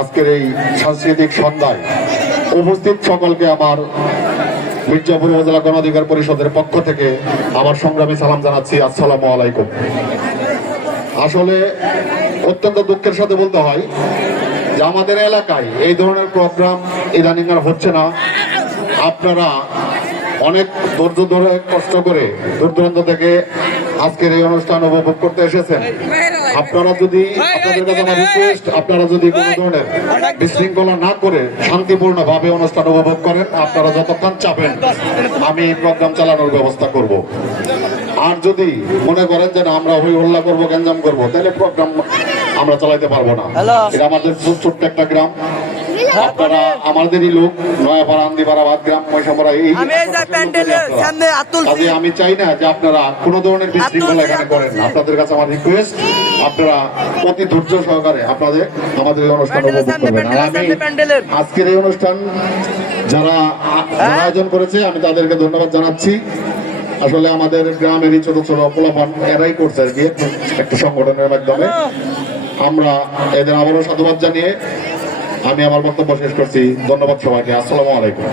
আজকের এই সাংস্কৃতিক সন্ধ্যায় উপস্থিত সকলকে আমার মির্জাপুর উপজেলা গণ অধিকার পরিষদের পক্ষ থেকে আমার সংগ্রামী সালাম জানাচ্ছি, আসসালামু আলাইকুম। আসলে অত্যন্ত দুঃখের সাথে বলতে হয় যে আমাদের এলাকায় এই ধরনের প্রোগ্রাম ইদানিং আর হচ্ছে না। আপনারা অনেক ধৈর্য ধরে, কষ্ট করে দূর থেকে আজকের এই অনুষ্ঠান উপভোগ করতে এসেছেন। আপনারা যদি আপনাদের কাছে আমার রিকোয়েস্ট আপনারা যদি কোনো ধরনের বিশৃঙ্খলা না করে শান্তিপূর্ণ ভাবে অনুষ্ঠান উপভোগ করেন আপনারা যতক্ষণ চাপেন আমি এই প্রোগ্রাম চালানোর ব্যবস্থা করব। আর যদি মনে করেন যে আমরা হই হল্লা করব গ্যাঞ্জাম করব তাহলে প্রোগ্রাম আমরা চালাইতে পারব না। এটা আমাদের ছোট্ট একটা গ্রাম। আপনারা আমাদেরই লোক নয়াপাড়া আন্দিপাড়া বাদ মহিষাপাড়া এই আমি কাজে চাই না যে আপনারা কোনো ধরনের বিশৃঙ্খলা এখানে করেন। আপনাদের কাছে আমার রিকোয়েস্ট আপনারা অতি ধৈর্য সহকারে আপনাদের আমাদের এই অনুষ্ঠান উপভোগ করবেন। আর আমি আজকের এই অনুষ্ঠান যারা আয়োজন করেছে আমি তাদেরকে ধন্যবাদ জানাচ্ছি। আসলে আমাদের গ্রামেরই ছোট ছোট পোলাপান এরাই করছে আর কি একটু- একটু সংগঠনের মাধ্যমে। আমরা এদের আবারও সাধুবাদ জানিয়ে আমি আমার বক্তব্য শেষ করছি। ধন্যবাদ সবাইকে। আসসালামু আলাইকুম।